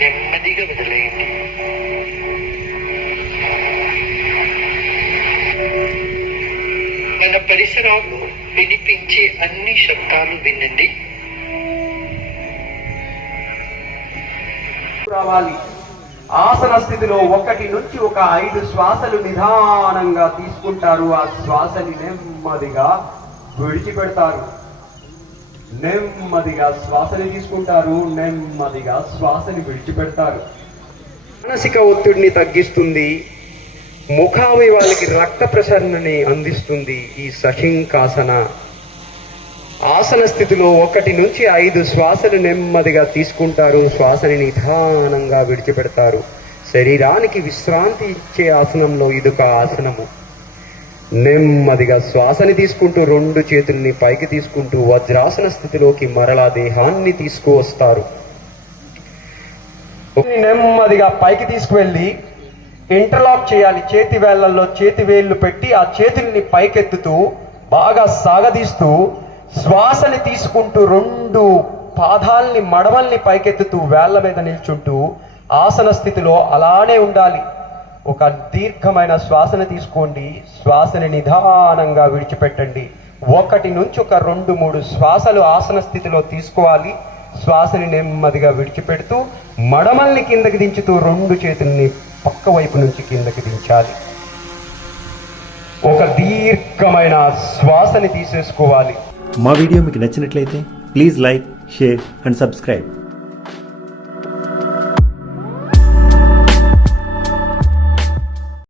నెమ్మదిగా వదిలేయండి. మన పరిసరాల్లో వినిపించే అన్ని శబ్దాలు వినండి. రావాలి. ఆసన స్థితిలో ఒకటి నుంచి ఒక ఐదు శ్వాసలు నిదానంగా తీసుకుంటారు. ఆ శ్వాసని నెమ్మదిగా విడిచిపెడతారు. నెమ్మదిగా శ్వాసని తీసుకుంటారు నెమ్మదిగా శ్వాసని విడిచిపెడతారు. మానసిక ఒత్తిడిని తగ్గిస్తుంది ముఖావయవాలకి రక్త ప్రసరణని అందిస్తుంది ఈ సహింకాసన. ఆసన స్థితిలో ఒకటి నుంచి ఐదు శ్వాసలు నెమ్మదిగా తీసుకుంటారు శ్వాసని నిదానంగా విడిచిపెడతారు. శరీరానికి విశ్రాంతి ఇచ్చే ఆసనంలో ఇదొక ఆసనము. నెమ్మదిగా శ్వాసని తీసుకుంటూ రెండు చేతుల్ని పైకి తీసుకుంటూ వజ్రాసన స్థితిలోకి మరలా దేహాన్ని తీసుకువస్తారు. నెమ్మదిగా పైకి తీసుకువెళ్ళి ఇంటర్లాక్ చేయాలి. చేతి వేళ్ళలో చేతి వేళ్ళు పెట్టి ఆ చేతుల్ని పైకెత్తుతూ బాగా సాగదీస్తూ శ్వాసని తీసుకుంటూ రెండు పాదాల్ని మడవల్ని పైకెత్తుతూ వేళ్ళ మీద నిల్చుంటూ ఆసన స్థితిలో అలానే ఉండాలి. ఒక దీర్ఘమైన శ్వాసను తీసుకోండి. శ్వాసని నిదానంగా విడిచిపెట్టండి. ఒకటి నుంచి ఒక రెండు మూడు శ్వాసలు ఆసన స్థితిలో తీసుకోవాలి. శ్వాసని నెమ్మదిగా విడిచిపెడుతూ మడమల్ని కిందకి దించుతూ రెండు చేతుల్ని పక్క వైపు నుంచి కిందకి దించాలి. ఒక దీర్ఘమైన శ్వాసని తీసేసుకోవాలి. మా వీడియో మీకు నచ్చినట్లయితే please like share and subscribe.